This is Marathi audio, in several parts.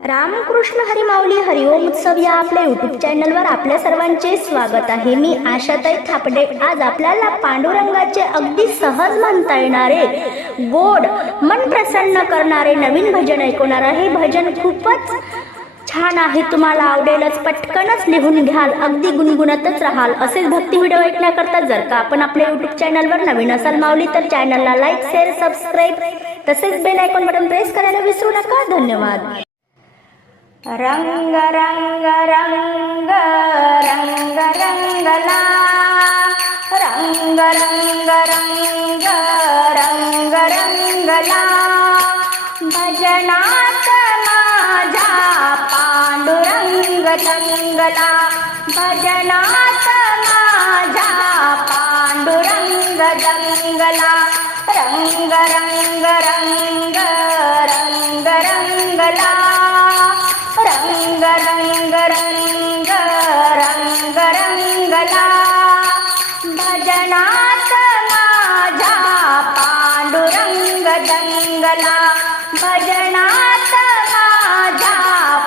रामकृष्ण हरी माऊली हरिओम उत्सव या आपल्या युट्यूब चॅनलवर आपल्या सर्वांचे स्वागत आहे. मी आशाताई थापडे. आज आपल्याला पांडुरंगाचे अगदी सहज म्हणता येणारे गोड मन प्रसन्न करणारे नवीन भजन ऐकवणार आहे. भजन खूपच छान आहे. तुम्हाला आवडेलच. पटकनच लिहून घ्याल. अगदी गुणगुणतच राहाल. असेच भक्ती व्हिडिओ ऐकण्याकरता जर का आपण आपल्या युट्यूब चॅनलवर नवीन असाल माऊली तर चॅनलला लाईक शेअर सबस्क्राईब तसेच बेल आयकॉन बटन प्रेस करायला विसरू नका. धन्यवाद. रंग रंग रंग रंग रंगला. रंग रंग रंग रंग रंगला. भजनात माझा पांडुरंग रंगला भजनात माझा पांडुरंग रंगला रंग रंग रंग रंग रंगला. रंग रंग रंग रंग रंगला भजनात माझा पांडुरंग दंगला भजनात माझा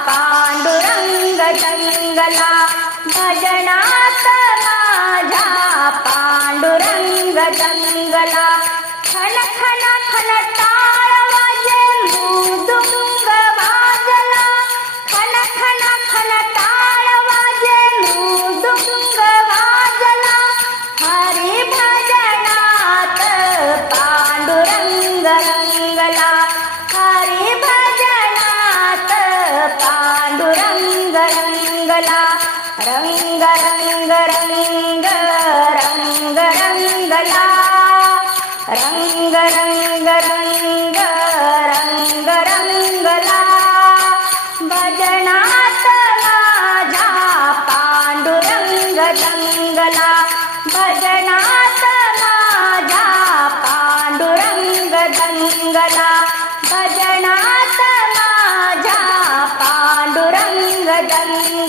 पांडुरंग दंगला भजनात माझा पांडुरंग दंगला खन खन खनता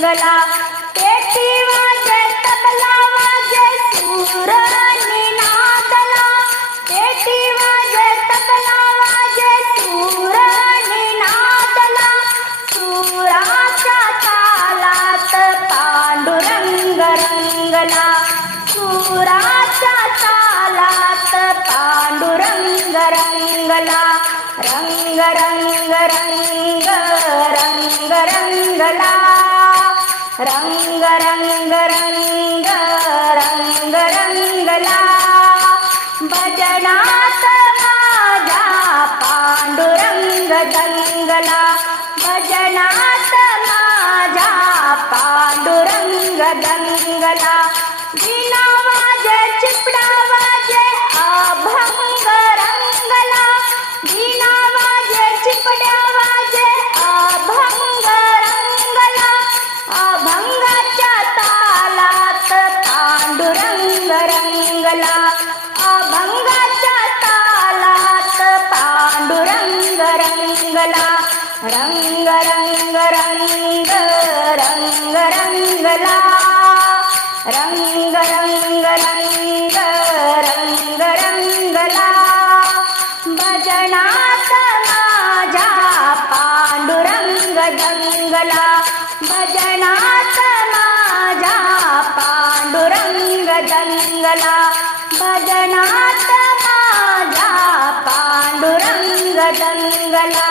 दंगला पेटी वाजे तबला वाजे सूर निनादला पेटी वाजे तबला वाजे सूर निनादला सुराच्या तालात पांडुरंग रंगला. सुराच्या तालात पांडुरंग रंगला. रंग रंग रंग रंग रंगला. रङ्ग रङ्ग रङ्ग रङ्ग रङ्गला भजना समादा पाण्डुरङ्ग दङ्गला भजना समादा पाण्डुरङ्ग दङ्गला चिपडा रंगला अभंगाच्या तालात पांडुरंग रंगला. रंग रंग रंग रंग रंगला. रंग रंग रंग रंग रंगला. भजनात माझ्या पांडुरंग दंगला भजना गला बदना पाण्डुरङ्गदङ्गला